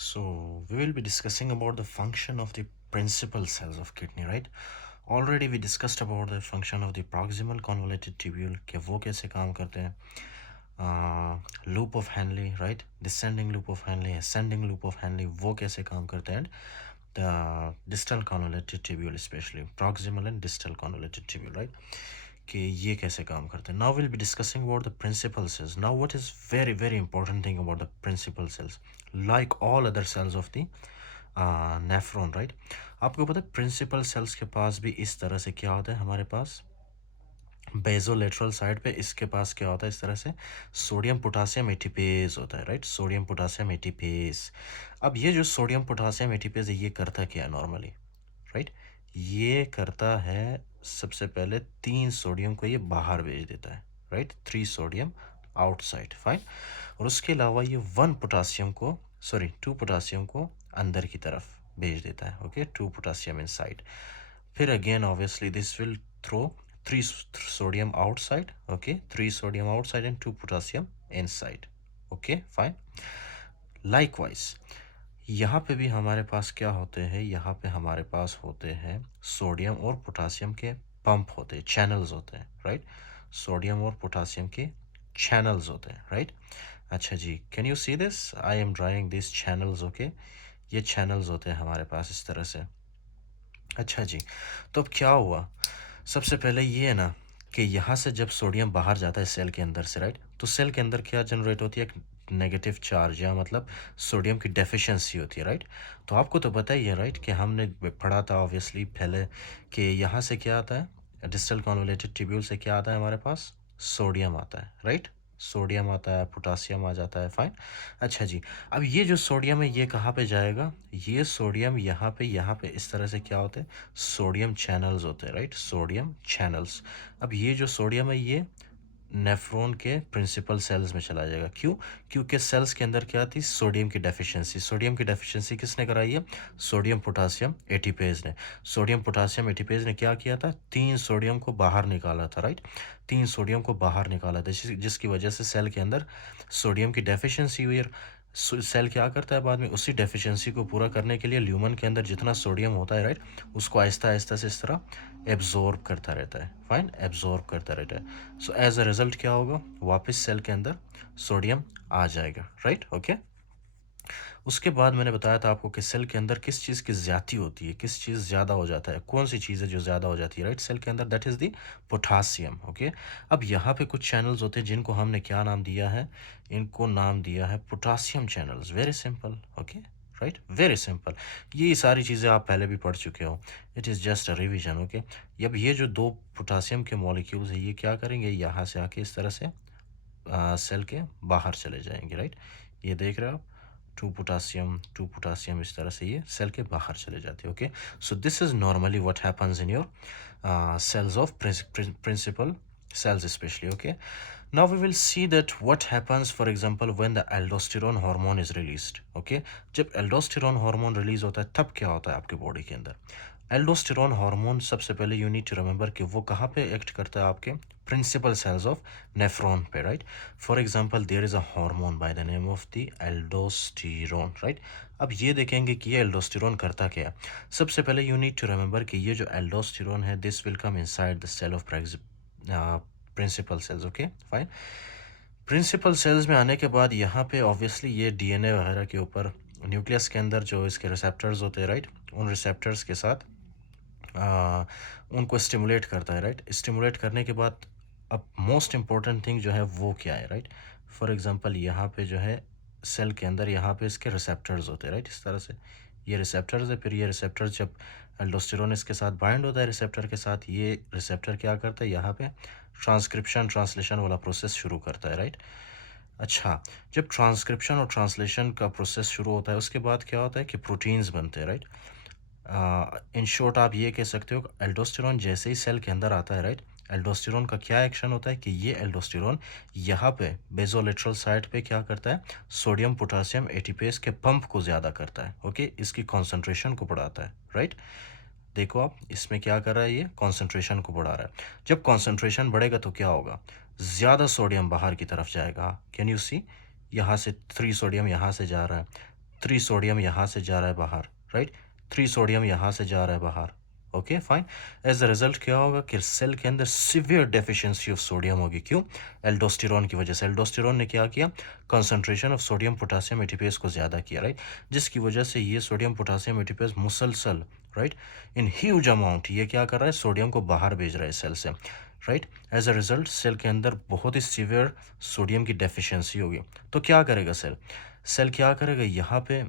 So we will be discussing about the function of the principal cells of kidney, right? Already we discussed about the function of the proximal convoluted tubule कि वो कैसे काम करते हैं, loop of Henle, right? Descending loop of Henle, ascending loop of Henle, वो कैसे काम करते हैं, and the distal convoluted tubule, especially proximal and distal convoluted tubule, right? कि ये कैसे काम करते हैं. Now we'll be discussing about the principal cells. Now what is very important thing about the principal cells, like all other cells of the nephron, right? आपको पता है principal cells के पास भी इस तरह से क्या होता है, हमारे पास बेजोलेटरल साइड पे इसके पास क्या होता है, इस तरह से सोडियम पोटासियम एटीपेज होता है, राइट? Sodium potassium ATPase. अब ये जो सोडियम पोटासियम एटीपेज है ये करता क्या है नॉर्मली, राइट? ये करता है सबसे पहले 3 सोडियम को ये बाहर भेज देता है, राइट? 3 sodium outside, fine. और उसके अलावा ये 2 पोटासियम को अंदर की तरफ भेज देता है, ओके? 2 potassium inside. फिर again obviously this will throw 3 sodium outside, okay? 3 sodium outside and 2 potassium inside, okay? Fine. Likewise यहाँ पे भी हमारे पास क्या होते हैं, यहाँ पे हमारे पास होते हैं सोडियम और पोटासियम के पंप होते हैं, चैनल्स होते हैं, राइट? सोडियम और पोटासियम के चैनल्स होते हैं, राइट? अच्छा जी, can you see this? I am drawing this channels, okay? ये चैनल्स होते हैं हमारे पास इस तरह से. अच्छा जी, तो अब क्या हुआ, सबसे पहले ये है ना कि यहाँ से जब सोडियम बाहर जाता है सेल के अंदर से, राइट? तो सेल के अंदर क्या जनरेट होती है, एक नेगेटिव चार्ज, या मतलब सोडियम की डेफिशिएंसी होती है, राइट? तो आपको तो पता ही है, राइट, कि हमने पढ़ा था ऑब्वियसली पहले कि यहाँ से क्या आता है, डिस्टल कॉन्वोलेटेड ट्यूब्यूल से क्या आता है हमारे पास, सोडियम आता है, राइट? सोडियम आता है, पोटासियम आ जाता है, फाइन. अच्छा जी, अब ये जो सोडियम है ये कहाँ पे जाएगा, ये सोडियम यहाँ पे इस तरह से क्या होते हैं, सोडियम चैनल्स होते हैं, राइट? Sodium channels. अब ये जो सोडियम है ये नेफ्रॉन के प्रिंसिपल सेल्स में चला जाएगा. क्यों? क्योंकि सेल्स के अंदर क्या थी, सोडियम की डेफिशिएंसी. सोडियम की डेफिशिएंसी किसने कराई है, सोडियम पोटासियम एटीपेज ने. सोडियम पोटासियम एटीपेज ने क्या किया था, 3 सोडियम को बाहर निकाला था, राइट? 3 सोडियम को बाहर निकाला था, जिसकी वजह से सेल के अंदर सोडियम की डेफिशिएंसी हुई. सेल क्या करता है बाद में, उसी डेफिशिएंसी को पूरा करने के लिए ल्यूमन के अंदर जितना सोडियम होता है, राइट, उसको आहिस्ता आहिस्ता से इस तरह एब्जॉर्ब करता रहता है, फाइन, एब्जॉर्ब करता रहता है. सो एज अ रिजल्ट क्या होगा, वापस सेल के अंदर सोडियम आ जाएगा, राइट? ओके. उसके बाद मैंने बताया था आपको कि सेल के अंदर किस चीज़ की ज़्यादती होती है, किस चीज़ ज़्यादा हो जाता है, कौन सी चीज़ है जो ज़्यादा हो जाती है, राइट? सेल के अंदर that is the potassium, okay. अब यहाँ पे कुछ चैनल्स होते हैं जिनको हमने क्या नाम दिया है, इनको नाम दिया है potassium channels. Very simple, okay, right, very simple. ये सारी चीज़ें आप पहले भी पढ़ चुके हो, it is just a revision, okay. अब ये जो 2 पोटासियम के मॉलिक्यूल्स है ये क्या करेंगे, यहाँ से आके इस तरह से सेल के बाहर चले जाएंगे, राइट? ये देख रहे हो आप, 2 पोटासियम इस तरह से ये सेल के बाहर चले जाते हैं, okay. So this is normally what happens in your cells of principal cells especially, okay. Now we will see that what happens for example when the aldosterone hormone is released, okay. जब aldosterone hormone release होता है तब क्या होता है आपके body के अंदर, एल्डोस्टेरोन हार्मोन सबसे पहले यू नीड टू रिमेंबर कि वो कहाँ पे एक्ट करता है, आपके प्रिंसिपल सेल्स ऑफ नेफ्रॉन पे, right? For example there is a hormone by the name of the aldosterone, right? अब ये देखेंगे कि ये एल्डोस्टेरोन करता क्या है. सबसे पहले यू नीड टू रिमेंबर कि ये जो एल्डोस्टेरोन है this will come inside the cell of principal cells, okay, fine. Principal cells में आने के बाद यहाँ पे ऑब्वियसली ये डीएनए वगैरह के ऊपर न्यूक्लियस के अंदर जो इसके रिसेप्टर्स होते हैं, राइट, उन रिसेप्टर्स के साथ उनको स्टिमुलेट करता है, राइट? स्टिमुलेट करने के बाद अब मोस्ट इम्पोर्टेंट थिंग जो है वो क्या है, राइट? फॉर एग्जांपल यहाँ पे जो है सेल के अंदर यहाँ पे इसके रिसेप्टर्स होते हैं, राइट? इस तरह से ये रिसेप्टर्स है. फिर ये रिसेप्टर्स जब एल्डोस्टेरोन इसके साथ बाइंड होता है रिसेप्टर के साथ, ये रिसेप्टर क्या करता है, यहाँ पे ट्रांसक्रिप्शन ट्रांसलेशन वाला प्रोसेस शुरू करता है, राइट? अच्छा, जब ट्रांसक्रिप्शन और ट्रांसलेशन का प्रोसेस शुरू होता है उसके बाद क्या होता है कि प्रोटीन्स बनते हैं, राइट? इन शॉर्ट आप ये कह सकते हो कि एल्डोस्टेरोन जैसे ही सेल के अंदर आता है, राइट, एल्डोस्टेरोन का क्या एक्शन होता है कि ये एल्डोस्टेरोन यहाँ पे बेजोलेटरल साइड पे क्या करता है, सोडियम पोटासियम एटीपेज के पंप को ज़्यादा करता है, ओके, इसकी कॉन्सेंट्रेशन को बढ़ाता है, राइट? देखो आप इसमें क्या कर रहा है, ये कॉन्सेंट्रेशन को बढ़ा रहा है. जब कॉन्सेंट्रेशन बढ़ेगा तो क्या होगा, ज़्यादा सोडियम बाहर की तरफ जाएगा. कैन यू सी, यहाँ से 3 सोडियम यहाँ से जा रहा है, 3 सोडियम यहाँ से जा रहा है बाहर, राइट, 3 सोडियम यहाँ से जा रहा है बाहर। Okay fine. As a result क्या होगा कि सेल के अंदर सिवियर डेफिशिएंसी ऑफ सोडियम होगी। क्यों? एल्डोस्टेरोन की वजह से। एल्डोस्टेरोन ने क्या किया? Concentration of sodium potassium ATPase को ज़्यादा किया, राइट, जिसकी वजह से ये सोडियम पोटासियम एटीपीएस मुसलसल, राइट, इन ह्यूज अमाउंट ये क्या कर रहा है? सोडियम को बाहर भेज रहा है सेल से, right. As a result cell के अंदर बहुत ही सीवियर सोडियम की डेफिशिएंसी होगी। तो क्या करेगा सेल? सेल क्या करेगा? यहाँ पे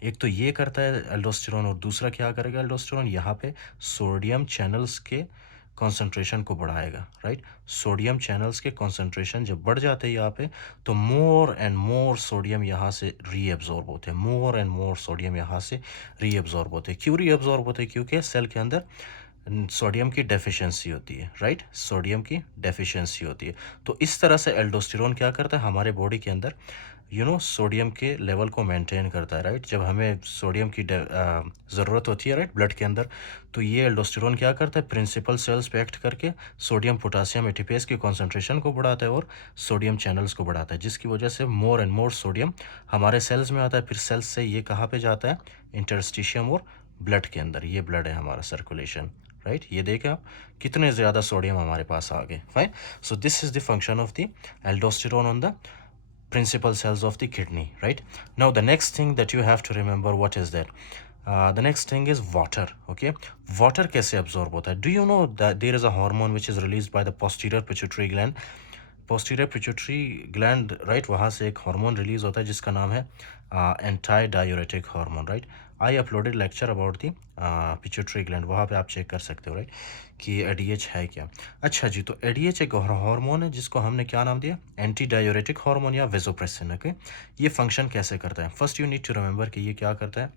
एक तो ये करता है एल्डोस्टेरोन, और दूसरा क्या करेगा एल्डोस्टेरोन? यहाँ पे सोडियम चैनल्स के कंसंट्रेशन को बढ़ाएगा, राइट। सोडियम चैनल्स के कंसंट्रेशन जब बढ़ जाते हैं यहाँ पे, तो मोर एंड मोर सोडियम यहाँ से रीएब्जॉर्ब होते हैं, मोर एंड मोर सोडियम यहाँ से रीएब्जॉर्ब होते हैं। क्यों रीएब्जॉर्ब होते हैं? क्योंकि सेल के अंदर सोडियम की डेफिशिएंसी होती है, राइट, सोडियम की डेफिशिएंसी होती है। तो इस तरह से एल्डोस्टेरोन क्या करता है? हमारे बॉडी के अंदर सोडियम के लेवल को मेंटेन करता है, राइट। जब हमें सोडियम की ज़रूरत होती है, राइट, ब्लड के अंदर, तो ये एल्डोस्टेरोन क्या करता है? प्रिंसिपल सेल्स पे एक्ट करके सोडियम पोटासियम एटीपीएस की कॉन्सेंट्रेशन को बढ़ाता है और सोडियम चैनल्स को बढ़ाता है, जिसकी वजह से मोर एंड मोर सोडियम हमारे सेल्स में आता है। फिर सेल्स से ये कहाँ पे जाता है? इंटरस्टिशियम और ब्लड के अंदर। ये ब्लड है हमारा सर्कुलेशन, राइट। ये देखें आप कितने ज़्यादा सोडियम हमारे पास आ गए। Fine. So this is the function of the aldosterone on the principal cells of the kidney, right? Now the next thing that you have to remember, what is that? The next thing is water. Okay, water कैसे absorb होता है? Do you know that there is a hormone which is released by the posterior pituitary gland? posterior pituitary gland, right, वहाँ से एक hormone release होता है जिसका नाम है anti diuretic hormone, right. I uploaded lecture about the pituitary gland, वहाँ पे आप चेक कर सकते हो, राइट, कि एडीएच है क्या। अच्छा जी, तो एडीएच एक हार्मोन है जिसको हमने क्या नाम दिया? एंटी डायूरेटिक हार्मोन या वेसोप्रेसिन। ओके, ये फंक्शन कैसे करता है? First you need to remember कि ये क्या करता है।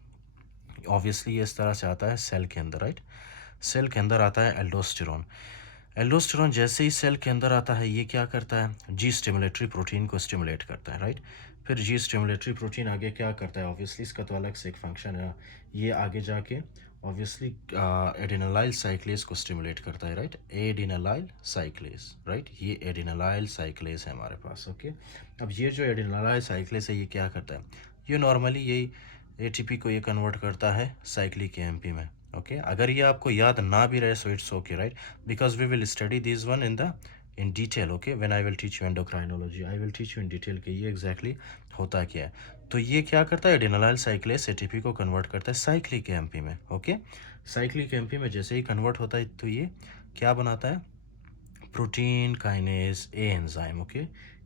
ऑब्वियसली ये इस तरह से आता है सेल के अंदर, राइट। सेल के अंदर आता है एल्डोस्टेरोन। एल्डोस्टेरोन जैसे ही सेल के अंदर आता है, ये क्या करता है? जी स्टिमुलेटरी प्रोटीन को स्टिमुलेट करता है, राइट। फिर जी स्टिमुलेटरी प्रोटीन आगे क्या करता है? ऑब्वियसली इसका तो अलग से एक फंक्शन है, ये आगे जाके ऑब्वियसली एडिनलाइल साइक्लेस को स्टिमुलेट करता है, राइट। एडिनलाइल साइक्लेस, राइट, ये एडिनलाइल साइक्लेस है हमारे पास। ओके, अब ये जो एडिनलाइल साइक्लेस है, ये क्या करता है? ये नॉर्मली यही एटीपी को ये कन्वर्ट करता है साइक्लिक एएमपी में। ओके, अगर ये आपको याद ना भी रहे, so it's okay, right, because we will study this one in detail. Okay, when I will teach you endocrinology, I will teach you in detail कि ये एग्जैक्टली होता क्या है। तो ये क्या करता है? एडिनलाइल साइक्लेस एटीपी को कन्वर्ट करता है साइक्लिक एएमपी में। ओके, साइक्लिक एएमपी में जैसे ही कन्वर्ट होता है, तो ये क्या बनाता है? Protein kinase A enzyme. Okay,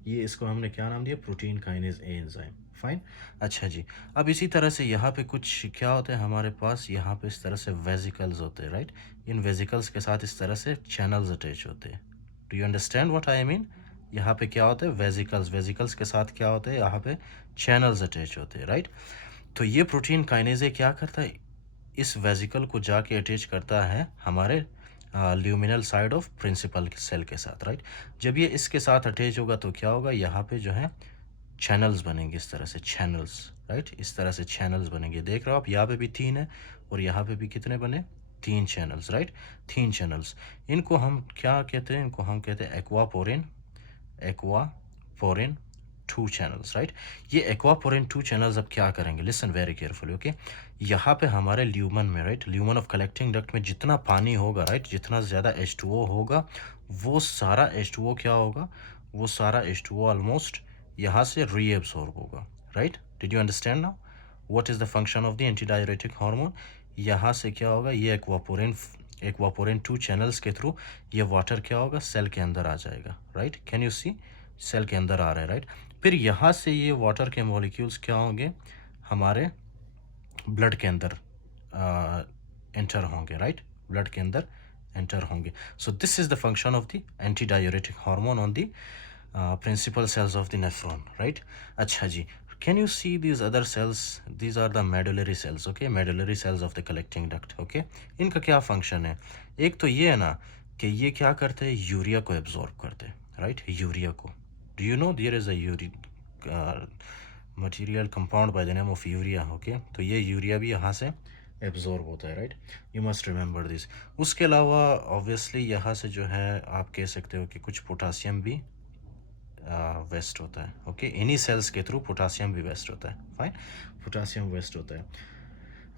ये इसको हमने क्या नाम दिया? Protein kinase A enzyme. Fine. अच्छा जी, अब इसी तरह से यहाँ पे कुछ क्या होता है हमारे पास? यहाँ पे इस तरह से वेजिकल्स होते हैं, राइट। इन वेजिकल्स के साथ इस तरह से चैनल्स अटैच होते हैं। Do you understand what I mean? यहाँ पे क्या होता है? वेजिकल्स, वेजिकल्स के साथ क्या होते हैं? यहाँ पे चैनल्स अटैच होते हैं, राइट। तो ये प्रोटीन काइनेज क्या करता है? इस वेजिकल को जाके अटैच करता है हमारे luminal side of principal cell के साथ, राइट। जब ये इसके साथ अटैच होगा तो क्या होगा? यहाँ पे जो है चैनल्स बनेंगे, इस तरह से चैनल्स, राइट, इस तरह से चैनल्स बनेंगे। देख रहे हो आप, यहाँ पे भी 3 है और यहाँ पे भी कितने बने? 3 चैनल्स, राइट, 3 चैनल्स। इनको हम क्या कहते हैं? इनको हम कहते हैं एक्वापोरिन, एक्वापोरिन 2 चैनल्स, राइट। ये एक्वापोरिन 2 चैनल्स अब क्या करेंगे? Listen very carefully. ओके, यहाँ पे हमारे ल्यूमन में, right, lumen of collecting duct में जितना पानी होगा, राइट, जितना ज़्यादा H2O होगा, वो सारा H2O क्या होगा? वो सारा H2O ऑलमोस्ट यहाँ से रीएब्सॉर्ब होगा, right. Did you understand now what is the function of the anti diuretic hormone? यहाँ से क्या होगा? ये एक्वापोरिन 2 चैनल्स के थ्रू ये वाटर क्या होगा? सेल के अंदर आ जाएगा, right. Can you see? Cell के अंदर आ रहा है, राइट। फिर यहाँ से ये वाटर के मॉलिक्यूल्स क्या होंगे? हमारे ब्लड के अंदर एंटर होंगे, राइट, ब्लड के अंदर एंटर होंगे। So this is the function of the anti diuretic hormone on the principal cells of the nephron, right. अच्छा जी, can you see these other cells? These are the medullary cells. Okay, medullary cells of the collecting duct. Okay, इनका क्या function है? एक तो ये है ना कि ये क्या करते हैं? यूरिया को एब्जॉर्ब करते हैं, राइट, यूरिया को। Do you know there is a material compound by the name of urea. Okay, तो ये यूरिया भी यहाँ से एब्जॉर्ब होता है, right, you must remember this. उसके अलावा ऑब्वियसली यहाँ से जो है आप कह सकते हो कि कुछ पोटासियम भी वेस्ट होता है, ओके। इन्हीं सेल्स के थ्रू पोटासियम भी वेस्ट होता है, फाइन, पोटासियम वेस्ट होता है।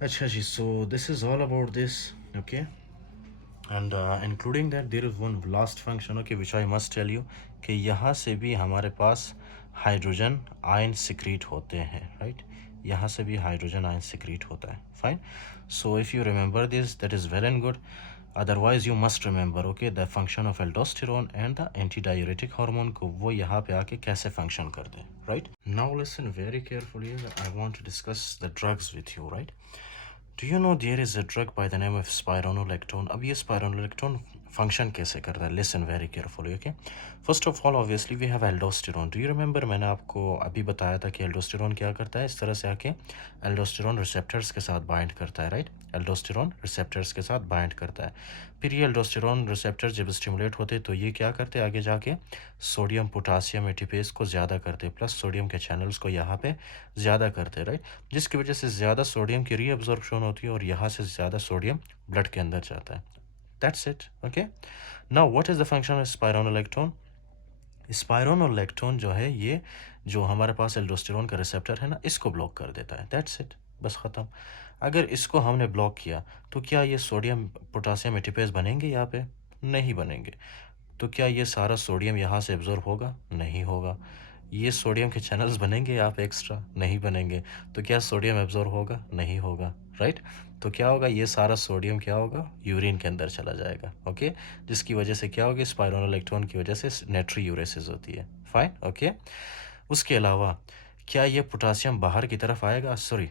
अच्छा जी, so this is all about this, okay. And including that there is one last function, okay, which I must tell you, कि यहाँ से भी हमारे पास हाइड्रोजन आयन सिक्रीट होते हैं, राइट। यहाँ से भी हाइड्रोजन आयन सिक्रीट होता है, fine. So if you remember this, that is well and good. Otherwise you must remember, okay, the function of aldosterone and the anti diuretic hormone को वो यहाँ पे आके कैसे फंक्शन करते हैं, right. Now listen very carefully, I want to discuss the drugs with you, right. Do you know there is a drug by the name of spironolactone? अब ये spironolactone फंक्शन कैसे करता है? Listen very carefully, okay. First of all obviously we have aldosterone. Do you remember, मैंने आपको अभी बताया था कि एल्डोस्टेरोन क्या करता है, इस तरह से आके एल्डोस्टेरोन रिसेप्टर्स के साथ बाइंड करता है, राइट। एल्डोस्टेरोन रिसेप्टर्स के साथ बाइंड करता है। फिर ये एल्डोस्टेरोन रिसेप्टर जब स्टिमुलेट होते तो ये क्या करते हैं, आगे जाके सोडियम पोटासियम एटीपेज को ज़्यादा करते, प्लस सोडियम के चैनल्स को यहाँ पे ज़्यादा करते, राइट। जिसकी वजह से ज़्यादा सोडियम की रीअब्जॉर्प्शन होती है और यहाँ से ज़्यादा सोडियम ब्लड के अंदर जाता है। That's it, okay. Now what is the function of स्पाइरोनोलेक्टोन? स्पाइरोनोलेक्टोन जो है, ये जो हमारे पास एल्डोस्टेरोन का रिसेप्टर है ना, इसको ब्लॉक कर देता है, दैट्स इट, बस ख़त्म। अगर इसको हमने ब्लॉक किया तो क्या ये सोडियम पोटासियम एटीपेज बनेंगे यहाँ पे? नहीं बनेंगे। तो क्या ये सारा सोडियम यहाँ से एब्जॉर्ब होगा? नहीं होगा। ये सोडियम के चैनल्स बनेंगे यहाँ पे एक्स्ट्रा? नहीं बनेंगे। तो क्या सोडियम एब्जॉर्ब होगा? नहीं होगा, राइट। तो क्या होगा, ये सारा सोडियम क्या होगा, यूरिन के अंदर चला जाएगा, ओके। जिसकी वजह से क्या होगी, स्पाइरोनोलेक्टोन की वजह से नाइट्रोयूरेसिस होती है, फाइन, ओके। उसके अलावा क्या ये पोटासियम बाहर की तरफ आएगा, सॉरी,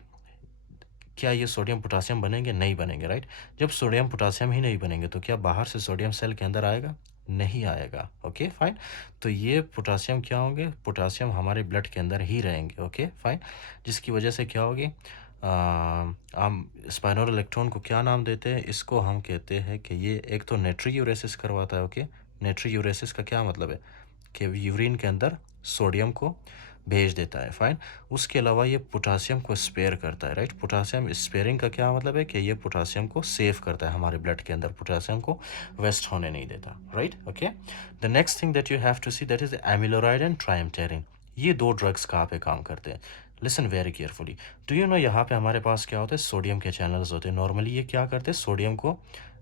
क्या ये सोडियम पोटासियम बनेंगे? नहीं बनेंगे, राइट। जब सोडियम पोटासियम ही नहीं बनेंगे तो क्या बाहर से सोडियम सेल के अंदर आएगा? नहीं आएगा, ओके, फाइन। तो ये पोटासियम क्या होंगे, पोटासियम हमारे ब्लड के अंदर ही रहेंगे, ओके, फाइन। जिसकी वजह से क्या होगी, हम स्पाइनल इलेक्ट्रॉन को क्या नाम देते हैं, इसको हम कहते हैं कि ये एक तो नाइट्रोयूरेसिस करवाता है, ओके। नाइट्रोयूरेसिस का क्या मतलब है कि यूरिन के अंदर सोडियम को भेज देता है, फाइन। उसके अलावा ये पोटासियम को स्पेयर करता है, राइट। पोटासियम स्पेयरिंग का क्या मतलब है कि ये पोटासियम को सेव करता है, हमारे ब्लड के अंदर पोटासियम को वेस्ट होने नहीं देता, right, okay. The next thing that you have to see, that is amiloride and triamterene. ये दो ड्रग्स कहाँ पे काम करते हैं? Listen very carefully. Do you know, यहाँ पे हमारे पास क्या होता है, सोडियम के चैनल्स होते हैं। नॉर्मली ये क्या करते हैं, सोडियम को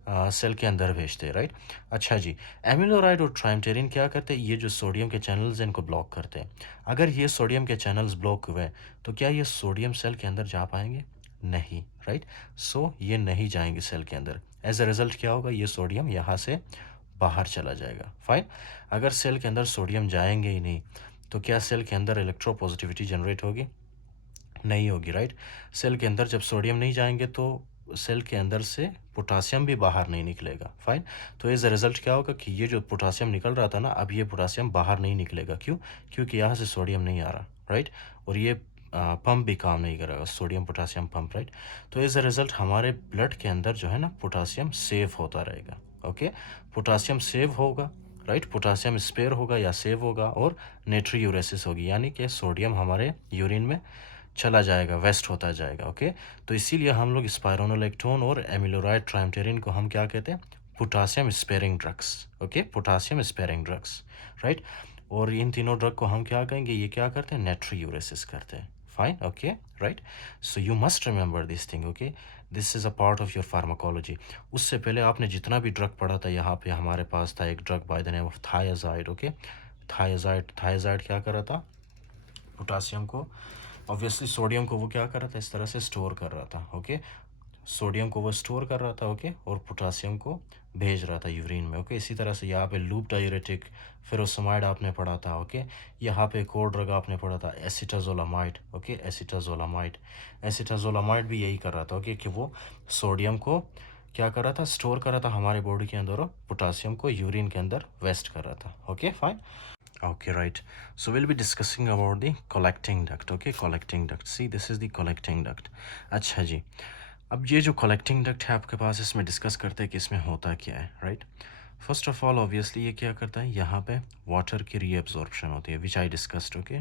सेल के अंदर भेजते हैं, राइट। अच्छा जी, एमिलोराइड और ट्राइमटेरिन क्या करते हैं, ये जो सोडियम के चैनल्स हैं इनको ब्लॉक करते हैं। अगर ये सोडियम के चैनल्स ब्लॉक हुए तो क्या ये सोडियम सेल के अंदर जा पाएंगे? नहीं, राइट। सो ये नहीं जाएंगे सेल के अंदर। एज अ रिजल्ट क्या होगा, ये सोडियम यहाँ से बाहर चला जाएगा, फाइन। अगर सेल के अंदर सोडियम जाएंगे ही नहीं तो क्या सेल के अंदर इलेक्ट्रोपॉजिटिविटी जनरेट होगी? नहीं होगी, राइट। सेल के अंदर जब सोडियम नहीं जाएंगे तो सेल के अंदर से पोटासियम भी बाहर नहीं निकलेगा, फाइन। तो एज अ रिजल्ट क्या होगा कि ये जो पोटासियम निकल रहा था ना, अब ये पोटासियम बाहर नहीं निकलेगा, क्यों? क्योंकि यहाँ से सोडियम नहीं आ रहा, राइट। और ये पंप भी काम नहीं करेगा, सोडियम पोटासियम पंप, राइट। तो एज अ रिजल्ट हमारे ब्लड के अंदर जो है ना, पोटासियम सेव होता रहेगा, ओके। पोटासियम सेव होगा, राइट। पोटासियम स्पेयर होगा या सेव होगा, और नाइट्रोयूरेसिस होगी, यानी कि सोडियम हमारे यूरिन में चला जाएगा, वेस्ट होता जाएगा, ओके। तो इसीलिए हम लोग स्पाइरोनोलेक्टोन और एमिलोराइड ट्राइमटेरिन को हम क्या कहते हैं, potassium sparing drugs, okay, potassium sparing drugs, right. और इन तीनों ड्रग को हम क्या कहेंगे, ये क्या करते हैं, नाइट्रोयूरेसिस करते हैं, fine, okay, right. So you must remember this thing, okay. This is a part of your pharmacology. उससे पहले आपने जितना भी ड्रग पढ़ा था, यहाँ पे हमारे पास था एक drug bye the name of thiazide, okay. Thiazide क्या कर रहा था, पोटासियम को, ऑब्वियसली सोडियम को वो क्या कर रहा था, इस तरह से स्टोर कर रहा था, ओके। सोडियम को वो स्टोर कर रहा था, ओके, और पोटासियम को भेज रहा था यूरिन में, ओके। इसी तरह से यहाँ पे लूप डायूरेटिक, फेरोसमाइड आपने पढ़ा था, ओके। यहाँ पे एक और ड्रग आपने पढ़ा था एसिटाजोलामाइड, ओके, एसिटाजोलामाइड। एसिटाजोलामाइड भी यही कर रहा था, ओके, कि वो सोडियम को क्या कर रहा था, स्टोर कर रहा था हमारे बॉडी के अंदर, और पोटासियम को यूरिन के अंदर वेस्ट कर रहा था, okay, fine. Okay, right. So we'll be discussing about the collecting duct. Okay, collecting duct. See, this is the collecting duct. अच्छा जी, अब ये जो collecting duct है आपके पास, इसमें डिस्कस करते हैं कि इसमें होता क्या है, right. First of all obviously ये क्या करता है, यहाँ पे वाटर की रीअब्जॉर्प्शन होती है, which I discussed, okay.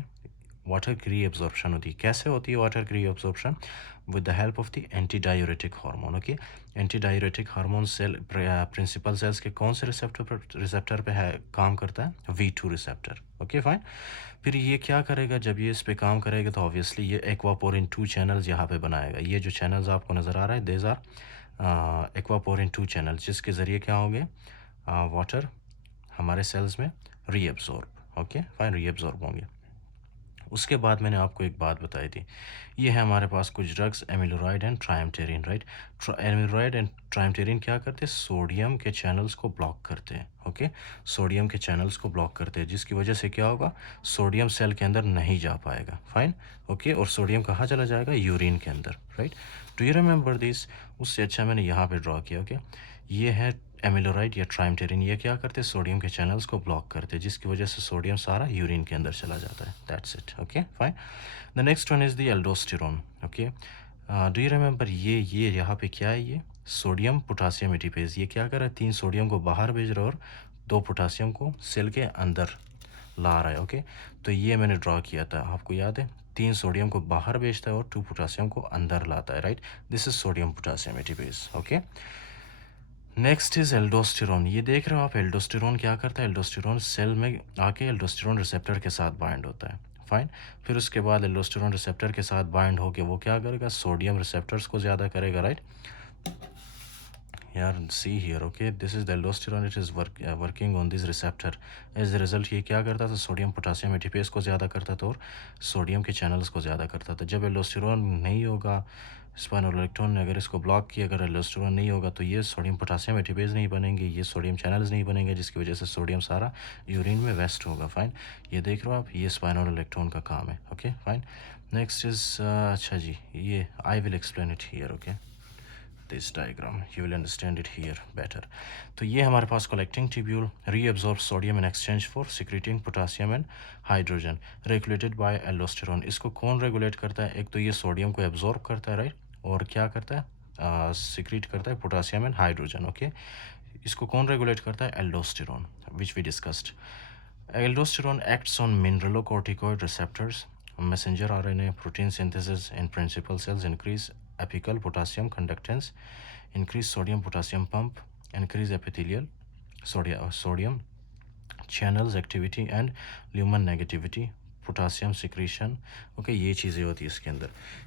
Water की रीअब्जॉर्प्शन होती है। कैसे होती है वाटर की reabsorption? With the help of the anti diuretic hormone. Okay, anti diuretic hormone cell principal cells के कौन से रिसेप्टर पे है काम करता है? V2 receptor. Okay fine. फिर ये क्या करेगा? जब ये इस पे काम करेगा तो ऑब्वियसली ये एक्वापोरिन 2 चैनल्स यहाँ पे बनाएगा। ये जो चैनल्स आपको नज़र आ रहा है, देज आर एक्वापोरिन 2 चैनल्स, जिसके ज़रिए क्या होंगे? वाटर हमारे सेल्स में रीअब्जॉर्ब। ओके फाइन, रीअब्जॉर्ब होंगे। उसके बाद मैंने आपको एक बात बताई थी, ये है हमारे पास कुछ drugs, amiloride and triamterene, right. Amiloride and triamterene क्या करते हैं? सोडियम के चैनल्स को ब्लॉक करते हैं। ओके, सोडियम के चैनल्स को ब्लॉक करते हैं, जिसकी वजह से क्या होगा? सोडियम सेल के अंदर नहीं जा पाएगा। फाइन। ओके, और सोडियम कहाँ चला जाएगा? यूरिन के अंदर, right. Do you remember this? उससे अच्छा मैंने यहाँ पे ड्रॉ किया। ओके, ये है एमिलोराइड या ट्राइमटेरिन। ये क्या करते हैं? सोडियम के चैनल्स को ब्लॉक करते हैं, जिसकी वजह से सोडियम सारा यूरिन के अंदर चला जाता है। That's it. Okay fine. The next one is the aldosterone. Okay, do you remember ये यहाँ पे क्या है? ये सोडियम पोटासियम एटीपेज। ये क्या कर रहा है? 3 सोडियम को बाहर भेज रहा है और 2 पोटासियम को सेल के अंदर ला रहा है। ओके, तो ये मैंने ड्रॉ किया था, आपको याद है? 3 सोडियम को बाहर भेजता है और 2 पोटासियम को अंदर लाता है, right. This is sodium potassium ATPase. Okay, next is aldosterone. ये देख रहे हो आप, एल्डोस्टेरोन क्या करता है? एल्डोस्टेरोन सेल में आके एल्डोस्टेरोन रिसेप्टर के साथ बाइंड होता है। फाइन। फिर उसके बाद एल्डोस्टेरोन रिसेप्टर के साथ बाइंड होके वो क्या करेगा? सोडियम रिसेप्टर्स को ज़्यादा करेगा, राइट। यार see here, okay, this is the aldosterone, it is working on this receptor. As the result ये क्या करता था? सोडियम पोटासियम एटीपेज को ज़्यादा करता था और सोडियम के चैनल्स को ज़्यादा करता था। जब एल्डोस्टेरोन नहीं होगा, स्पाइनोलेक्ट्रॉन ने अगर इसको ब्लॉक किया, अगर एल्डोस्टेरोन नहीं होगा तो ये सोडियम पोटासियम एटीपेज नहीं बनेंगे, ये सोडियम चैनल्स नहीं बनेंगे, जिसकी वजह से सोडियम सारा यूरिन में वेस्ट होगा। फाइन। ये देख रहे हो आप, ये स्पाइनोलेक्ट्रॉन का काम है। Okay fine. नेक्स्ट इज अच्छा जी, ये I will explain it here. Okay, this diagram you will understand it here better. तो ये हमारे पास collecting tubule reabsorbs sodium in exchange for secreting potassium and hydrogen regulated by aldosterone. इसको कौन regulate करता है? एक तो ये सोडियम को एब्जॉर्ब करता है, राइट, और क्या करता है? सिक्रीट करता है पोटासियम एंड हाइड्रोजन। ओके, इसको कौन रेगुलेट करता है? Aldosterone, which we discussed. Aldosterone acts on mineralocorticoid receptors, messenger RNA, protein synthesis in principal cells, increase apical potassium conductance, increase sodium potassium pump, increase epithelial sodium channels activity and lumen negativity, potassium secretion. Okay, ये चीज़ें होती है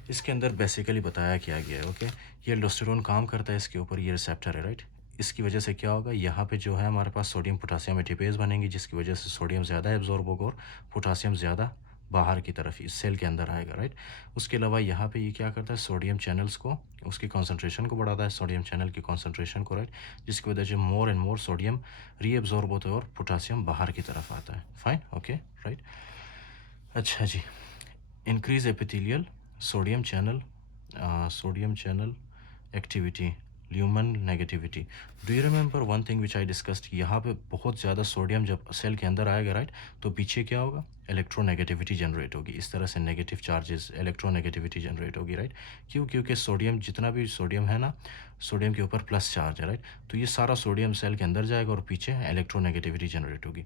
इसके अंदर basically बताया क्या गया है। ओके, ये एल्डोस्टेरोन काम करता है इसके ऊपर, ये रिसेप्टर है, राइट। इसकी वजह से क्या होगा? यहाँ पे जो है हमारे पास सोडियम पोटासियम एटीपेज बनेंगी, जिसकी वजह से सोडियम ज़्यादा एब्जॉर्ब होगा और पोटासियम ज़्यादा बाहर की तरफ इस सेल के अंदर आएगा, राइट। उसके अलावा यहाँ पे ये क्या करता है? सोडियम चैनल्स को, उसकी कॉन्सेंट्रेशन को बढ़ाता है, सोडियम चैनल की कॉन्सेंट्रेशन को, राइट, जिसकी वजह से more and more sodium reabsorb होता है और पोटासियम बाहर की तरफ आता है। फाइन। Okay, right. अच्छा जी, increase epithelial sodium channel activity, lumen negativity. Do you remember one thing which I discussed? यहाँ पे बहुत ज़्यादा सोडियम जब सेल के अंदर आएगा, राइट, तो पीछे क्या होगा? इलेक्ट्रोनेगेटिविटी जनरेट होगी। इस तरह से नेगेटिव चार्जेस, इलेक्ट्रोनेगेटिविटी जनरेट होगी, राइट। क्योंकि सोडियम, जितना भी सोडियम है ना, सोडियम के ऊपर प्लस चार्ज है, राइट, तो ये सारा सोडियम सेल के अंदर जाएगा और पीछे इलेक्ट्रोनेगेटिविटी जनरेट होगी।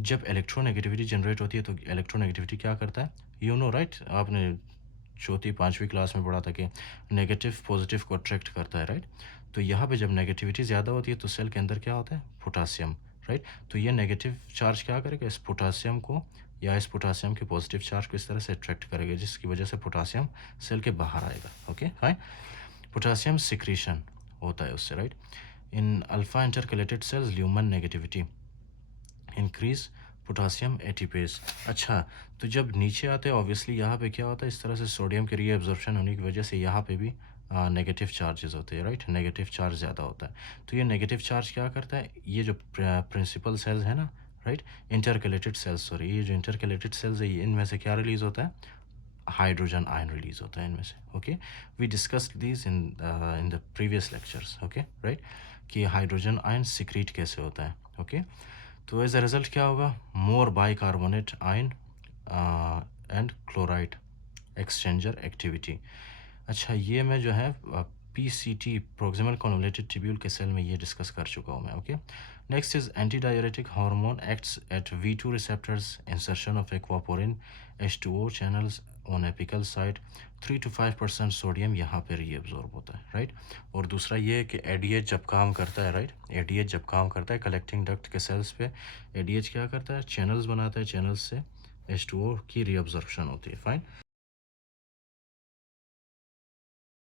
जब इलेक्ट्रोनेगेटिविटी जनरेट होती है तो इलेक्ट्रोनेगेटिविटी क्या करता है? यू नो, राइट, आपने चौथी 5वीं क्लास में पढ़ा था कि नेगेटिव पॉजिटिव को अट्रैक्ट करता है, राइट। तो यहाँ पे जब नेगेटिविटी ज़्यादा होती है तो सेल के अंदर क्या होता है? Potassium, right. तो ये नेगेटिव चार्ज क्या करेगा? इस पोटासियम को या इस पोटासियम के पॉजिटिव चार्ज को इस तरह से अट्रैक्ट करेगा, जिसकी वजह से पोटासियम सेल के बाहर आएगा। Okay fine. पोटासियम सिक्रीशन होता है उससे, right. In alpha intercalated cells lumen negativity increase potassium ATPase. अच्छा, तो जब नीचे आते हैं ऑब्वियसली यहाँ पे क्या होता है? इस तरह से सोडियम के रीअब्जॉर्प्शन होने की वजह से यहाँ पे भी नेगेटिव चार्जेस होते हैं, राइट, नेगेटिव चार्ज ज़्यादा होता है। तो ये नेगेटिव चार्ज क्या करता है? ये जो प्रिंसिपल सेल्स है ना, राइट, इंटरकलेटेड सेल्स, सॉरी, ये जो इंटरकलेटेड सेल्स है, इनमें से क्या रिलीज़ होता है? हाइड्रोजन आयन रिलीज़ होता है इनमें से। Okay, we discussed this in the previous lectures. Okay, right, कि हाइड्रोजन आयन सिक्रीट कैसे होता है। ओके, तो एज अ रिज़ल्ट क्या होगा? More bicarbonate ion and chloride exchanger activity. अच्छा, ये मैं जो है PCT proximal convoluted tubule के सेल में ये डिस्कस कर चुका हूँ मैं. Okay. Next is antidiuretic hormone acts at V2 receptors, insertion of aquaporin H2O channels on apical site. 3 to 5% sodium यहाँ पे रीअब्जॉर्ब होता है, राइट. और दूसरा ये है कि ADH जब काम करता है, राइट, ADH जब काम करता है कलेक्टिंग डक्ट के सेल्स पे, ADH क्या करता है, चैनल्स बनाता है, चैनल्स से H2O की रीअब्जॉर्प्शन होती है. फाइन.